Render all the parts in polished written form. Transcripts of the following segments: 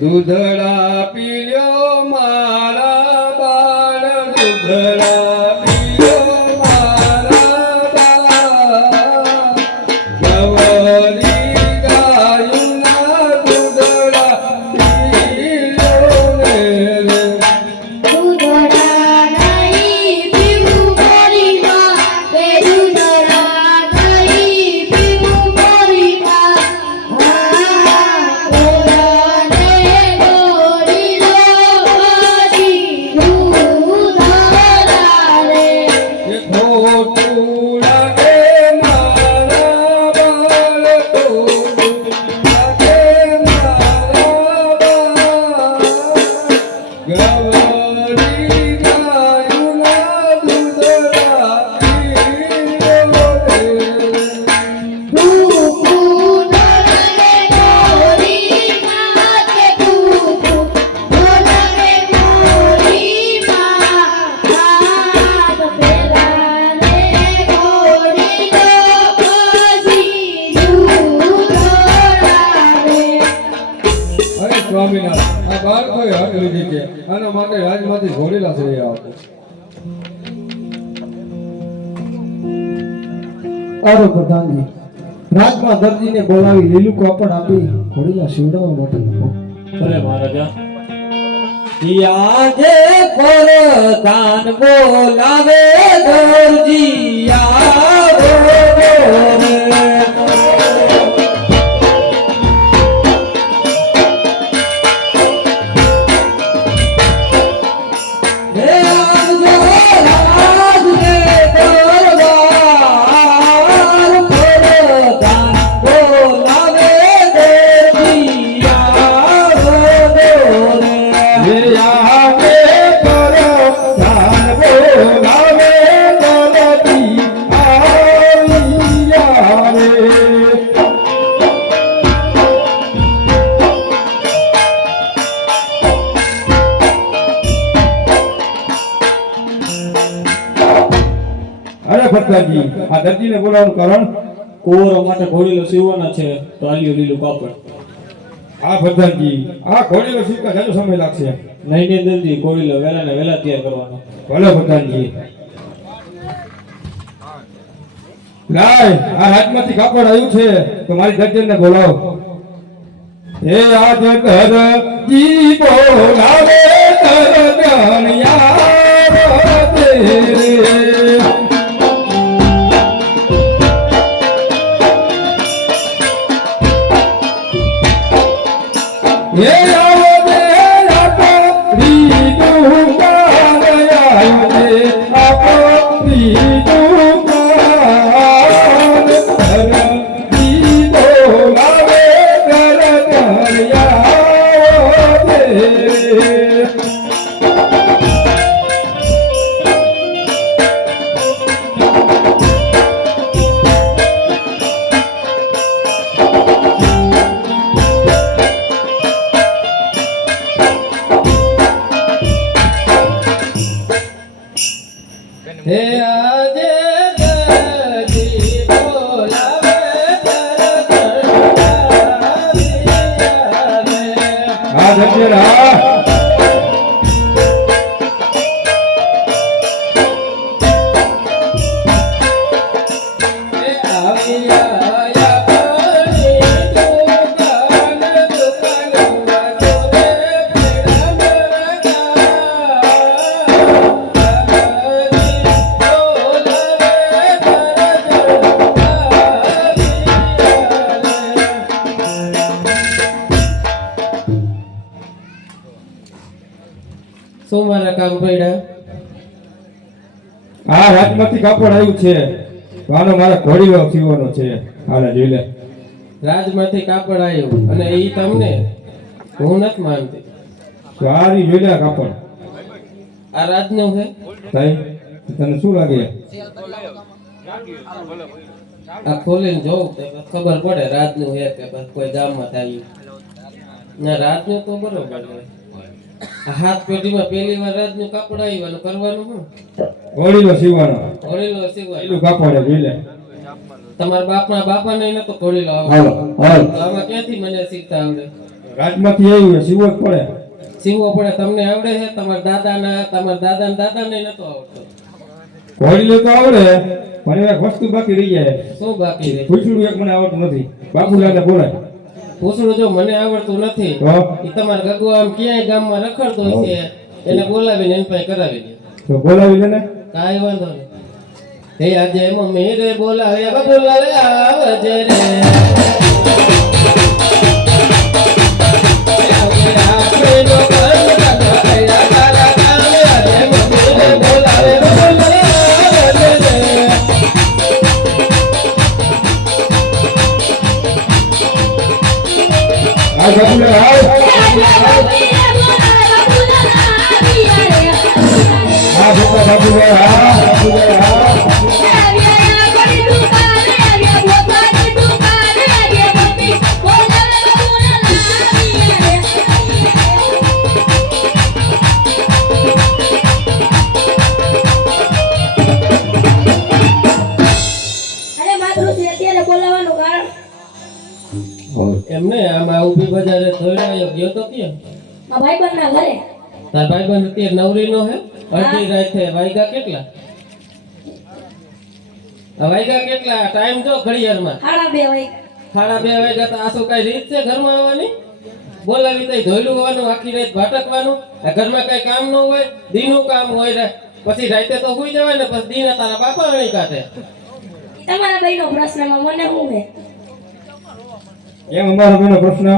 દૂધડા પીલ્યો મારા બાળ દૂધડા પીલ્યો મારા બાળ ગવરી ગાયુના દૂધડા પીલ્યો રે દૂધડા નહીં પીવું મારીમાં બે દૂધડા નહીં પીવું મારીમાં સ્વામિનારાયણ આ બાળકોએ હક લીધી છે આના માટે રાજમાંથી ઘોડેલા છે અરે પ્રધાનજી રાજમાં દરજીને બોલાવી લીલું કાપડ આપી ઘોડીલા સીવડાવવા માટે ભલે મહારાજા આજે પ્રધાન બોલાવે દરજી આવો રે ભટ્ટાજી આ દરજીને બોલાવવાનું કારણ કોરો માટે ઘોડીલો સીવવાના છે તો આલ્યો લીલું કાપડ આ ભટ્ટાજી આ ઘોડીલો સીવતા ઘણો સમય લાગશે નહીં ને દરજી ઘોડીલો વહેલા ને વહેલા તૈયાર કરવાનો ભલે ભટ્ટાજી લાય આ રાજમાંથી કાપડ આવ્યું છે તો મારી દરજીને બોલાવો એ આજ દરજી બોલાવે દરજન યાર તેરે ये आओ दे अपनी दुकान आयो दे अपनी दुकान धरती तो लावे कर दरिया दे हे आजे दरजी बोलावे दरजन સોમવારે કામ પડ્યા આ રાજમાંથી કાપડ આવ્યું છે તો આનો મારે ઘોડીલો સીવવાનો છે હાલે જોઈ લે રાજમાંથી કાપડ આવ્યું અને ઈ તમને હું નથી માનતી સારી જોઈ લે કાપડ આ રાજનું છે તાઈ તને શું લાગે આ ખોલીને જોઉં તો ખબર પડે રાજનું છે કે બસ કોઈ ગામમાં આવ્યું ના રાજનું તો બરોબર છે હાથ પેઢીમાં પહેલી વાર રાજનું કાપડ આવ્યું કરવાનું શું ઘોડીલો સીવવાનો ઘોડીલો સીવવાનો એનું કાપડ જોઈ લે તમારા બાપના બાપાને નતો ઘોડીલો હાલો હાલો તો આમાં ક્યાંથી મને શીખતા આવડે રાજમાંથી આવ્યું સીવો જ પડે. સીવવો પડે. તમને આવડે છે? તમારા દાદાને નતો આવડતો. ઘોડી તો આવડે પણ એક વસ્તુ બાકી રહી જાય. શું બાકી રહે? પૂછડું એક મને આવડતું નથી. બાપુલાલને બોલાય. પૂછડું જો મને આવડતું નથી, તો એ તમારા ગગો આમ ક્યાંય ગામમાં રખડતો હોય છે, એને બોલાવીને એની પાસે કરાવી દે. તો બોલાવી લે ને. કાંઈ વાંધો નહીં. હે આજે મમ્મી રે બોલાવ્યા બબુલાલ આવજે રે. આવજે આપણે નો કર્મ કાઢવા થયા તારા ગામે. આજે મમ્મી રે બોલાવે બબુલાલ આવજે રે. આ બાપુલાલ આવ. આ બાપુલાલ આ. એમને આમાં ઊભી બજારે ધોરાયો ગયો તો ક્યાં? ભાઈબંધના ઘરે તાર ભાઈબંધ અત્યારે નવરીનો હે? અડધી રાતે વાગ્યા કેટલા? આ વાગ્યા કેટલા? ટાઈમ જો ઘડિયાળમાં 2:30 વાગે. 2:30 વાગ્યા. તો આ શું કઈ રીત છે ઘરમાં આવવાની? બોલાવી તઈ ધોઈલું હોવાનું, આખી રાત ભાટકવાનું. આ ઘરમાં કઈ કામ ન હોય, દીનું કામ હોય રે. પછી રાતે તો સુઈ જવાય ને, પછી દીને તારા બાપા અણી કાઢે. તમારા ભાઈનો પ્રશ્નમાં મને શું છે? એમ અમારો બેનો પ્રશ્ન.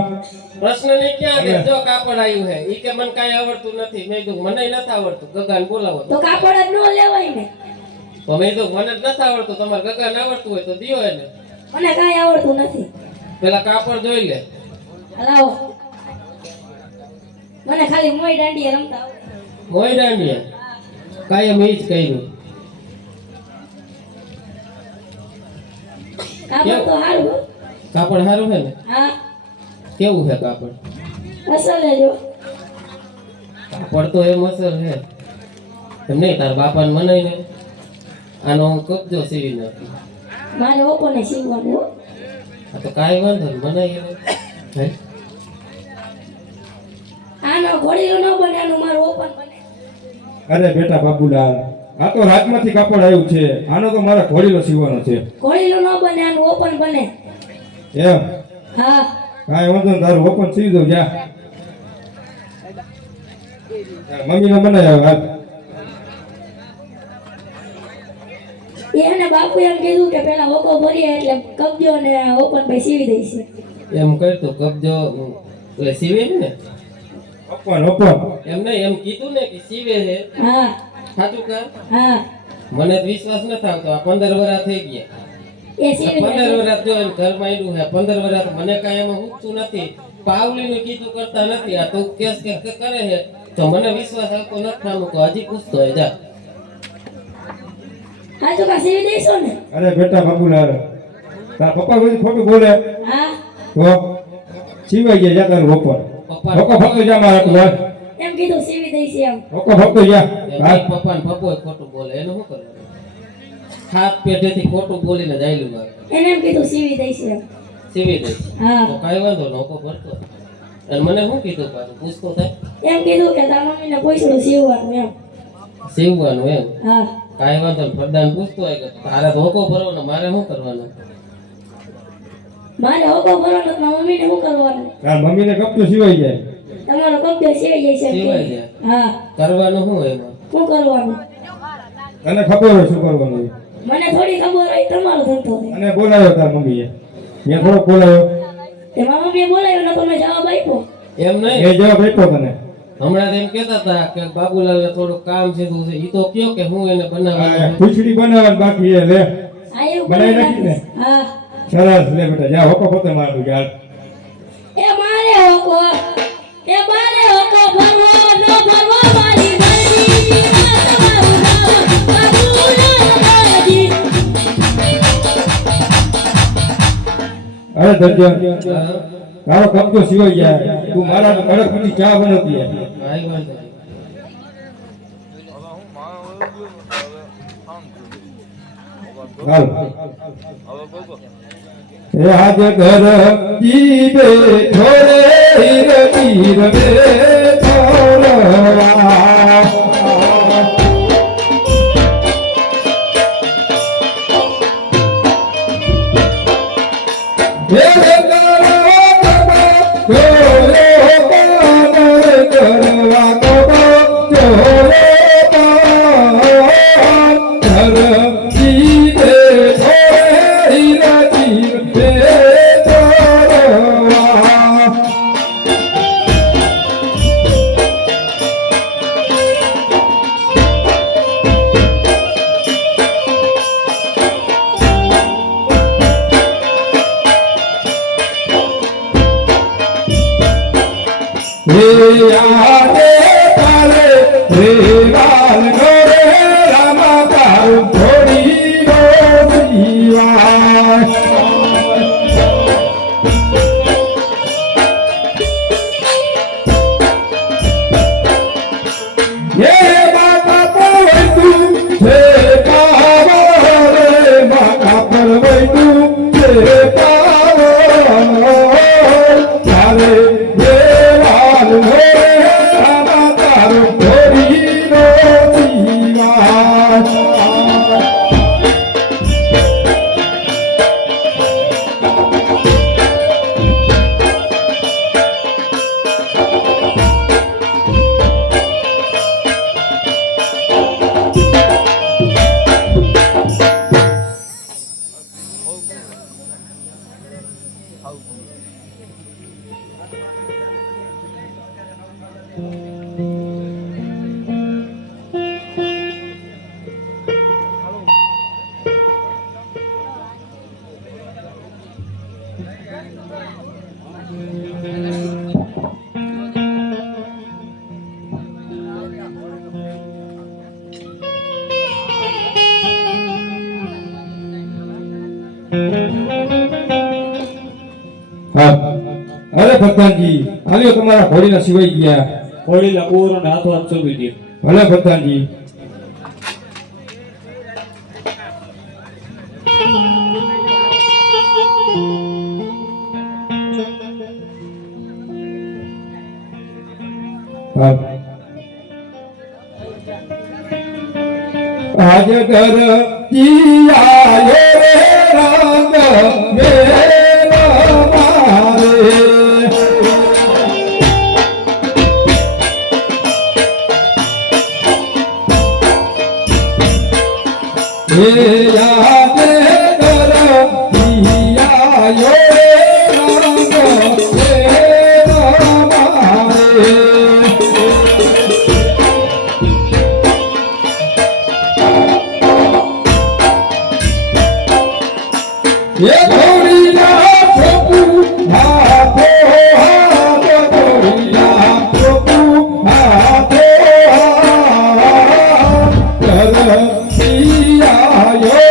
પ્રશ્ન ને ક્યાં છે? જો કાપડ આવ્યું હે, ઈ કે મને કાંઈ આવડતું નથી. મેં કીધું મને નથી આવડતું, ગગાને બોલાવો. તો કાપડ જ ન લેવાય ને. તો મેં કીધું મને જ નથી આવડતું, તમારે ગગાને આવડતું હોય તો દિયો એને. મને કાંઈ આવડતું નથી. પેલા કાપડ જોઈ લે. હલાવો. મને ખાલી મોઈ દાંડીએ રમતા આવડે. મોઈ દાંડિયા કાયમ ઈ જ કર્યું. કાપડ તો સારું. કાપડ સારું છે ને? હા, કેવું છે કાપડ? અસલ લેજો. કાપડ તો એમ અસર છે એમ નહીં. તાર બાપાને મનાઈ ને આનો હું કબજો સીવી નાખું. મારે ઓપોને સીવવાનું હો. આ તો કાંઈ વાંધો નહીં, મનાઈ એને. હે? આનો ઘોડીલો ન બને, આનું મારું ઓપન બને. અરે બેટા બાપુલાલ, આ તો રાજમાંથી કાપડ આવ્યું છે. આનો તો મારા ઘોડીલો સીવવાનો છે. ઘોડીલો ન બને, આનું ઓપન બને. એમ? હા, કાંઈ વાંધો નહીં, તારું ઓપન સીવી દઉં. જા મમ્મીને બનાવ્યા હાલ. એને બાપુ એમ કીધું કે પેલા હોકો ભરીએ એટલે કબજો ને ઓપન ભાઈ સીવી દઈશ. એમ કરતો કબજો એટલે સીવે છે ને? Open open. એમ નહીં, એમ કીધું ને કે સીવે છે. હા સાચું કા? હા, મને તો વિશ્વાસ નથી આવતો. આ 15 વર્ષ થઈ ગયા. એ સીવી 15 દઈશ. વર્ષ જો એને ઘરમાં આવ્યું છે. 15 વર્ષ મને કાંઈ એમાં ઉઠતું નથી. પાવલીનું કીધું કરતા નથી. આ તું કેસ કે કરે છે તો મને વિશ્વાસ આવતો નથી. આનું તો હજી પૂછતો હોય. જા હા, તો કા સીવી દઈશો ને? અરે બેટા બાપુલાલ, તારા પપ્પા બધું ખોટું બોલે હા, તો સીવાઈ ગયા. જા તારું ઓપન. પપ્પા રોકો ફક્ત જા મારા તું. એમ કીધું સીવી દઈશ એમ. રોકો ફક્ત જા. એમ પપ્પા ને પપ્પો ખોટું બોલે એનું શું કરવાનું? હાથ પેઢેથી ખોટું બોલીને જાયલું મારે એને એમ કીધું સીવી દઈશ એમ. સીવી દઈશ. હા, તો કાંઈ વાંધો નહોતો ભરતો. અને મને શું કીધું પાછું? પૂછતો થાય. એમ કીધું કે તારા મમ્મીને પૂછડું સીવવાનું એમ. સીવવાનું એમ? હા, કાંઈ વાંધો નહીં. પ્રધાન પૂછતો હોય કે તારે ધોકો ભરવાનો, મારે શું કરવાનું? મારે હોકો ભરવાનો તો મારા મમ્મીને શું કરવાનું? તારા મમ્મીને કપતું સીવાઈ જાય. તમારો કબજો સીવી જશે એમ સીવાઈ કે. જાય. હા, કરવાનું શું એમાં? શું કરવાનું? તને ખબર હોય શું કરવાનું હોય. મને થોડી ખબર હોય, તમારો ધંધો હોય. અને બોલાવ્યો તાર મમ્મીએ. મેં થોડોક બોલાવ્યો. તે મારા મમ્મીએ બોલાવ્યો ને તમે જવાબ આપ્યો. એમ નહીં. એ જવાબ આપ્યો તને. હમણાં એમ કહેતા હતા કે બાબુલાલને થોડું કામ સીધું છે. ઈ તો કયો કે હું એને બનાવવાનું છે. ખીચડી બનાવવાની બાકી છે. લે આ એવું બનાવી કરી નાખી ને? નાખીશ. હા, સરસ. લે બેટા જા હોકો પોતે મારું યાર. એ મારે હોકો ભરવો ન ભરવો મારી મરજી. આ તમારું નામ બાબુલાલ ગાંધી. અરે દર્જન, હા, તારો કપતો સિવાય જાય. તું મારા કડક પછી ચા બનાવતી હે. કાંઈ વાંધો નહીં. હાલ. આજ ઘર જીવે થોડે હીર રે થોડવા અરે ભગવાનજી હાલ્યો તમારા ઘોડીના સિવાય ગયા હોળીના કુંવરોને હાથો હાથ ચોપી દે. ભલે ભગવાનજી આજ ઘર જીયા રે રંગ મેરા મારે હે યાદ ઘર જીયા રંગ મેરા મારે ये घोड़िया प्रभु हाथो हाथ घोड़िया प्रभु हाथो हाथ कर दिया ये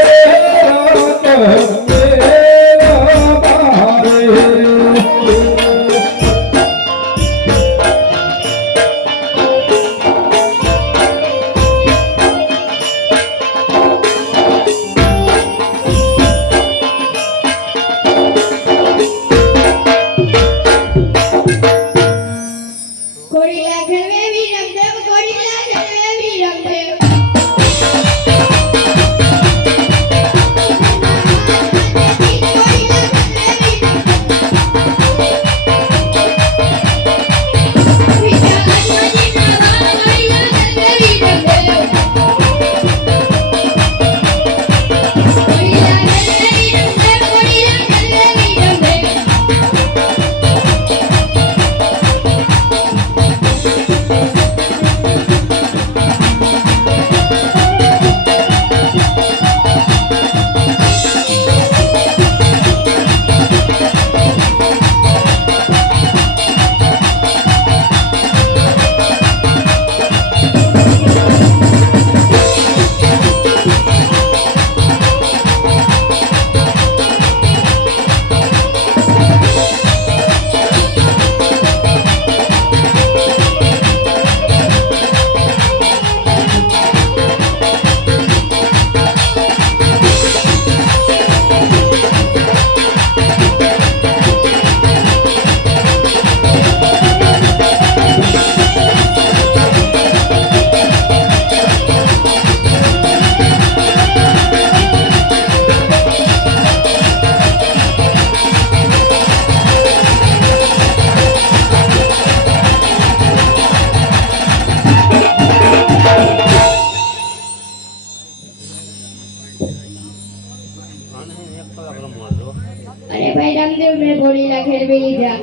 બેહી જા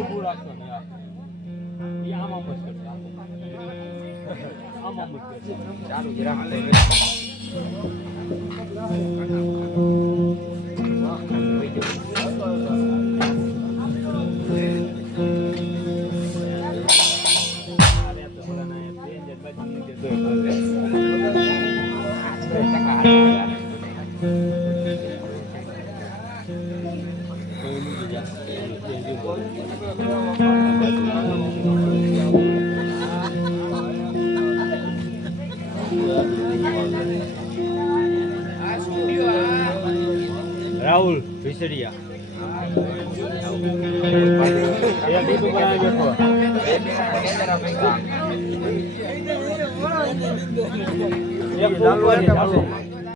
રાહુલ વિસરિયા એક